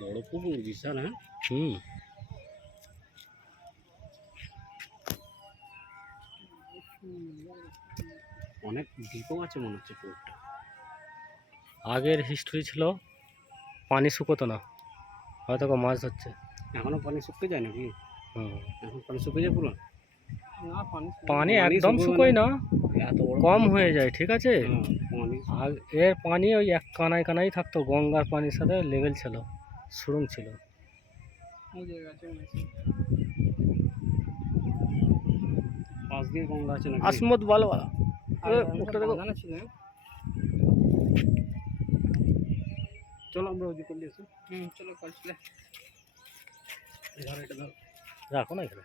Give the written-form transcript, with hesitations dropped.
বড় পুকুর বিশাল। হ্যাঁ অনেক দ্বীপও আছে মনে হচ্ছে পুকুরটা। আগের হিস্ট্রি ছিল পানি শুকোতো না, হয়তো মাছ ধরছে। এখনো পানি শুকিয়ে যায় নাকি? এখন পানি শুকিয়ে যায় পুরো? না, পানি একদম শুকোয় না, কম হয়ে যায়, ঠিক আছে। আর এর পানি ওই এক কানায় কানায় থাকতো, গঙ্গার পানির সাথে লেভেল ছিল, সুরঙ্গ ছিল। পাশ দিয়ে গঙ্গা আছে নাকি? আসমত ভালো চলো আমরা ওই দিকে চলো রাখো না এখানে।